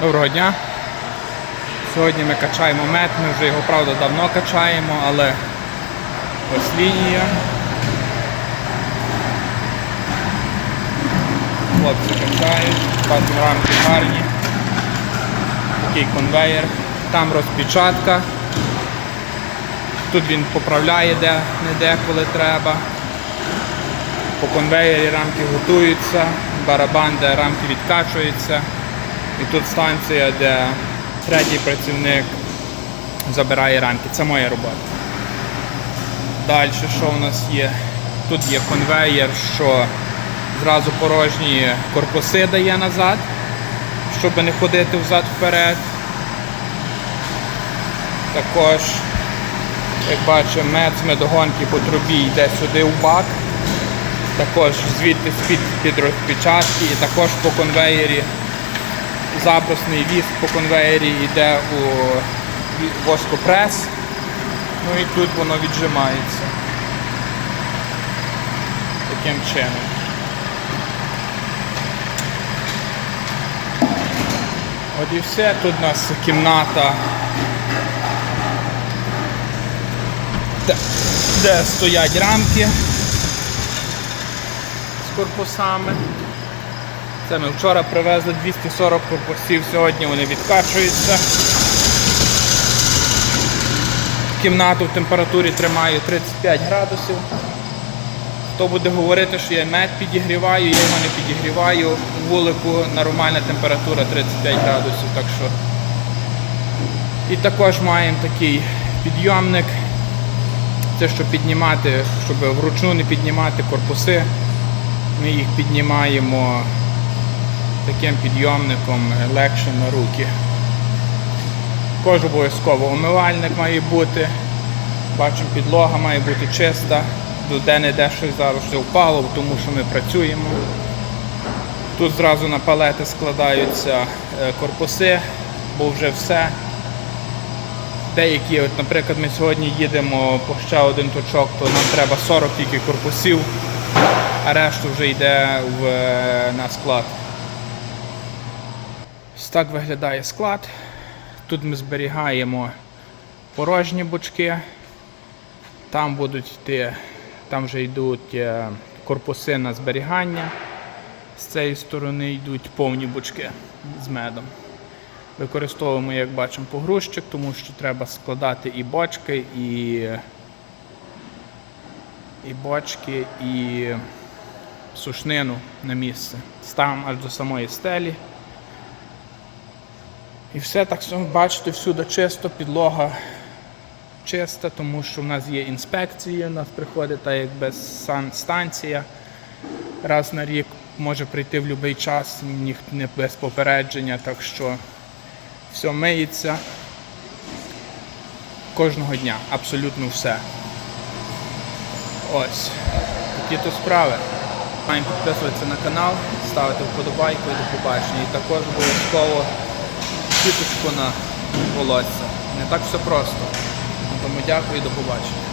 Доброго дня. Сьогодні ми качаємо мед, ми вже його правда давно качаємо, але ось лінія. Хлопці качають, бачимо рамки гарні. Такий конвейер. Там розпечатка. Тут він поправляє де не де, коли треба. По конвейері рамки готуються, барабан, де рамки відкачуються. І тут станція, де третій працівник забирає рамки. Це моя робота. Далі що у нас є? Тут є конвейер, що зразу порожні корпуси дає назад, щоб не ходити взад-вперед. Також, як бачимо, мед медогонки по трубі йде сюди в бак. Також звідти з-під під розпечатки і також по конвеєрі забросний віск по конвеєрі йде у воскопрес. Ну і тут воно віджимається. Таким чином. От і все. Тут у нас кімната, де, де стоять рамки з корпусами. Це ми вчора привезли 240 корпусів, сьогодні вони відкачуються. Кімнату в температурі тримаю 35 градусів. Хто буде говорити, що я мед підігріваю, я його не підігріваю. У вулику нормальна температура 35 градусів. Так що. І також маємо такий підйомник. Це щоб піднімати, щоб вручну не піднімати корпуси. Ми їх піднімаємо таким підйомником легше на руки. Також обов'язково умивальник має бути. Бачимо, підлога має бути чиста. Де-не-де щось зараз вже впало, тому що ми працюємо. Тут зразу на палети складаються е, корпуси, бо вже все. Деякі, от, наприклад, ми сьогодні їдемо по ще один точок, то нам треба 40 тільки корпусів, а решту вже йде в, е, на склад. Ось так виглядає склад. Тут ми зберігаємо порожні бочки. Там будуть йти, там вже йдуть е, корпуси на зберігання. З цієї сторони йдуть повні бочки з медом. Використовуємо, як бачимо, погрузчик, тому що треба складати і бочки, і, і бочки, і сушнину на місце. Ставимо аж до самої стелі. І все так само бачите, всюди чисто, підлога чиста, тому що в нас є інспекції, у нас приходить та якби санстанція. Раз на рік може прийти в будь-який час, ні, не без попередження, так що все миється кожного дня, абсолютно все. Ось. Такі то справи. Маємо підписуватися на канал, ставити вподобайку і до побачення. І також обов'язково щіточку на волосся. Не так все просто. Тому дякую і до побачення.